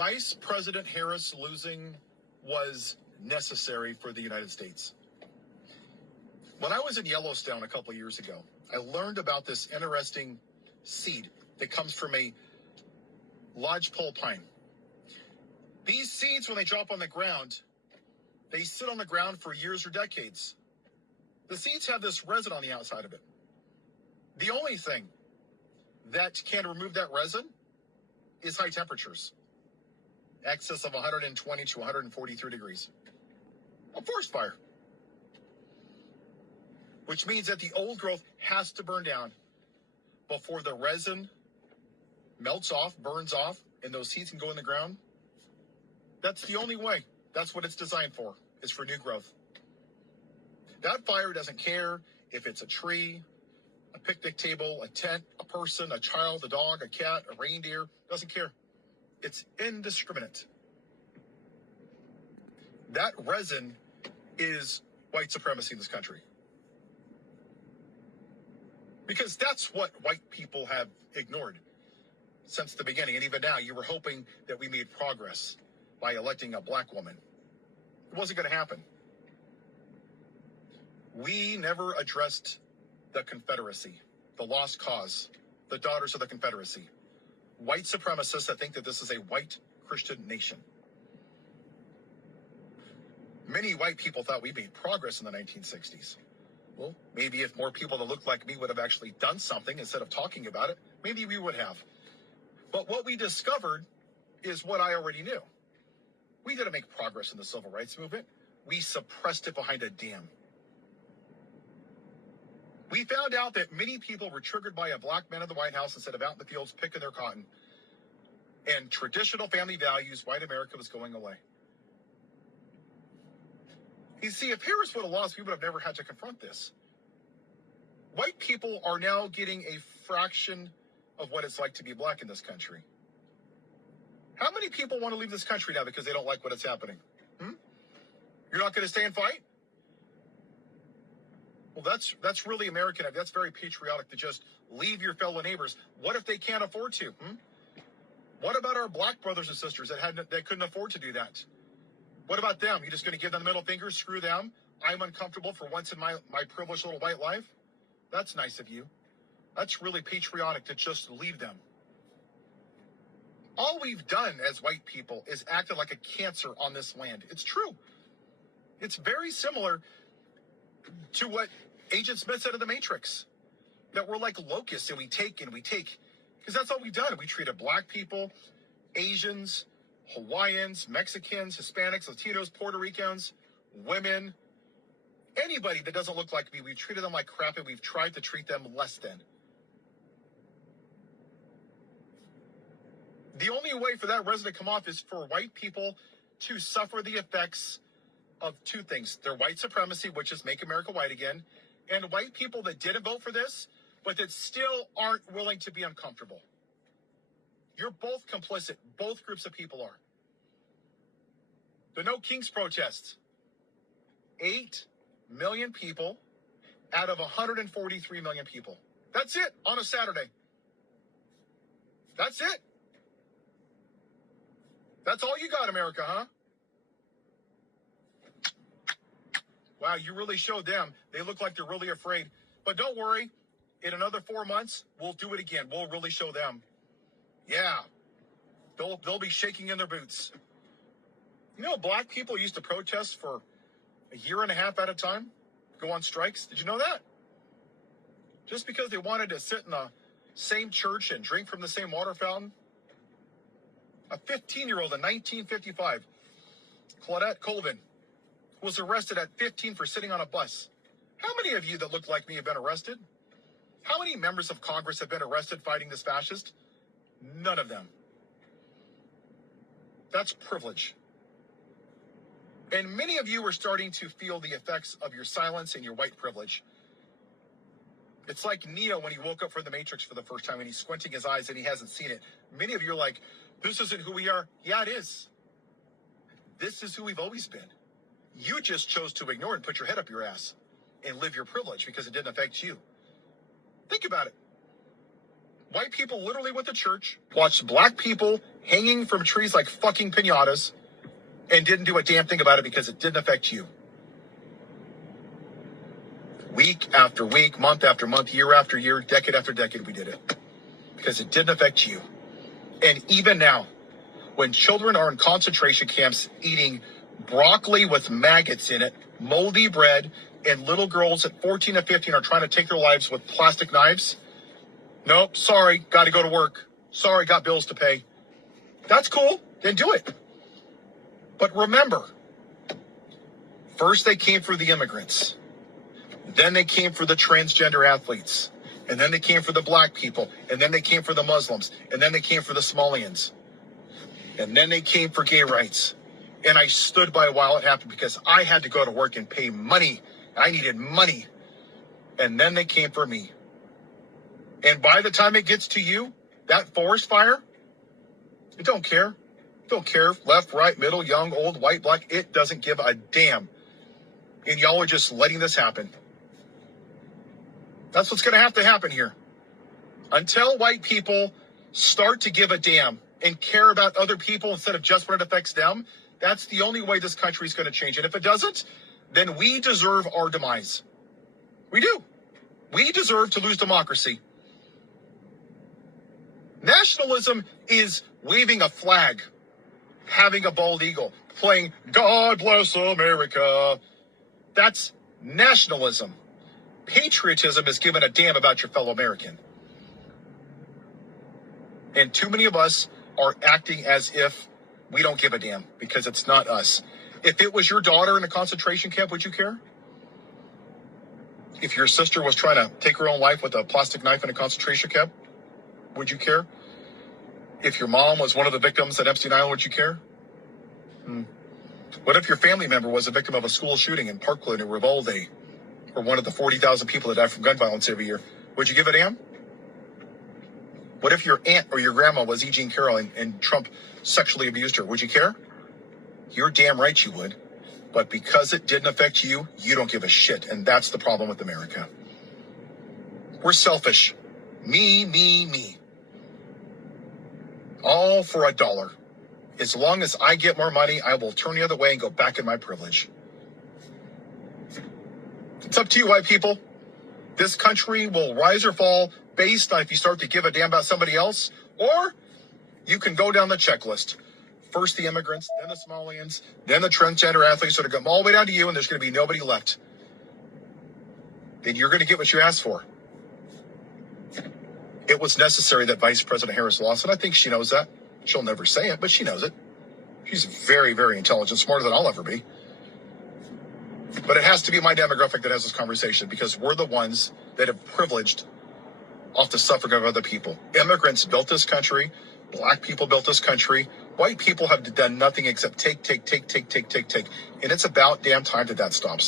Vice President Harris losing was necessary for the United States. When I was in Yellowstone a couple of years ago, I learned about this interesting seed that comes from a lodgepole pine. These seeds, when they drop on the ground, they sit on the ground for years or decades. The seeds have this resin on the outside of it. The only thing that can remove that resin is high temperatures. Excess of 120 to 143 degrees. A forest fire. Which means that the old growth has to burn down before the resin melts off, burns off, and those seeds can go in the ground. That's the only way. That's what it's designed for, is for new growth. That fire doesn't care if it's a tree, a picnic table, a tent, a person, a child, a dog, a cat, a reindeer. Doesn't care. It's indiscriminate. That resin is white supremacy in this country. Because that's what white people have ignored since the beginning. And even now, you were hoping that we made progress by electing a black woman. It wasn't going to happen. We never addressed the Confederacy, the lost cause, the daughters of the Confederacy. White supremacists that think that this is a white Christian nation. Many white people thought we made progress in the 1960s. Well, maybe if more people that looked like me would have actually done something instead of talking about it, maybe we would have. But what we discovered is what I already knew. We didn't make progress in the civil rights movement. We suppressed it behind a dam. We found out that many people were triggered by a black man in the White House instead of out in the fields picking their cotton. And traditional family values, white America was going away. You see, if Harris would have lost, we would have never had to confront this. White people are now getting a fraction of what it's like to be black in this country. How many people want to leave this country now because they don't like what is happening? You're not going to stay and fight? Well, that's really American. That's very patriotic to just leave your fellow neighbors. What if they can't afford to? What about our black brothers and sisters that couldn't afford to do that? What about them? You're just going to give them the middle finger, screw them? I'm uncomfortable for once in my privileged little white life? That's nice of you. That's really patriotic to just leave them. All we've done as white people is acted like a cancer on this land. It's true. It's very similar to what Agent Smith said in The Matrix, that we're like locusts and we take and we take, because that's all we've done. We treated black people, Asians, Hawaiians, Mexicans, Hispanics, Latinos, Puerto Ricans, women, anybody that doesn't look like me, we've treated them like crap and we've tried to treat them less than. The only way for that resin to come off is for white people to suffer the effects of two things. Their white supremacy, which is make America white again, and white people that didn't vote for this, but that still aren't willing to be uncomfortable. You're both complicit. Both groups of people are. The No Kings protests. 8 million people out of 143 million people. That's it on a Saturday. That's it. That's all you got, America, huh? Wow, you really showed them. They look like they're really afraid. But don't worry. In another 4 months, we'll do it again. We'll really show them. Yeah. They'll be shaking in their boots. You know, black people used to protest for a year and a half at a time, go on strikes. Did you know that? Just because they wanted to sit in the same church and drink from the same water fountain. A 15-year-old in 1955, Claudette Colvin, was arrested at 15 for sitting on a bus. How many of you that look like me have been arrested? How many members of Congress have been arrested fighting this fascist? None of them. That's privilege. And many of you are starting to feel the effects of your silence and your white privilege. It's like Neo when he woke up from the Matrix for the first time and he's squinting his eyes and he hasn't seen it. Many of you are like, this isn't who we are. Yeah, it is. This is who we've always been. You just chose to ignore and put your head up your ass and live your privilege because it didn't affect you. Think about it. White people literally went to church, watched black people hanging from trees like fucking piñatas and didn't do a damn thing about it because it didn't affect you. Week after week, month after month, year after year, decade after decade, we did it because it didn't affect you. And even now, when children are in concentration camps eating broccoli with maggots in it, moldy bread, and little girls at 14 and 15 are trying to take their lives with plastic knives, nope, sorry, got to go to work. Sorry, got bills to pay. That's cool, then do it. But remember, first they came for the immigrants. Then they came for the transgender athletes. And then they came for the black people. And then they came for the Muslims. And then they came for the Somalians. And then they came for gay rights. And I stood by while it happened because I had to go to work and pay money. I needed money. And then they came for me. And by the time it gets to you, that forest fire, it don't care. It don't care. Left, right, middle, young, old, white, black. It doesn't give a damn. And y'all are just letting this happen. That's what's going to have to happen here. Until white people start to give a damn and care about other people instead of just when it affects them, that's the only way this country is going to change. And if it doesn't, then we deserve our demise. We do. We deserve to lose democracy. Nationalism is waving a flag, having a bald eagle, playing God Bless America. That's nationalism. Patriotism is giving a damn about your fellow American. And too many of us are acting as if we don't give a damn because it's not us. If it was your daughter in a concentration camp, would you care? If your sister was trying to take her own life with a plastic knife in a concentration camp, would you care? If your mom was one of the victims at Epstein Island, would you care? What if your family member was a victim of a school shooting in Parkland or Uvalde, or one of the 40,000 people that die from gun violence every year? Would you give a damn? What if your aunt or your grandma was E. Jean Carroll and Trump sexually abused her? Would you care? You're damn right you would. But because it didn't affect you, you don't give a shit. And that's the problem with America. We're selfish. Me, me, me. All for $1. As long as I get more money, I will turn the other way and go back in my privilege. It's up to you, white people. This country will rise or fall based on if you start to give a damn about somebody else, or you can go down the checklist. First the immigrants, then the Somalians, then the transgender athletes, so to come all the way down to you, and there's going to be nobody left. Then you're going to get what you asked for. It was necessary that Vice President Harris lost, and I think she knows that. She'll never say it, but she knows it. She's very, very intelligent, smarter than I'll ever be. But it has to be my demographic that has this conversation because we're the ones that have privileged off the suffering of other people. Immigrants built this country. Black people built this country. White people have done nothing except take. And it's about damn time that stops.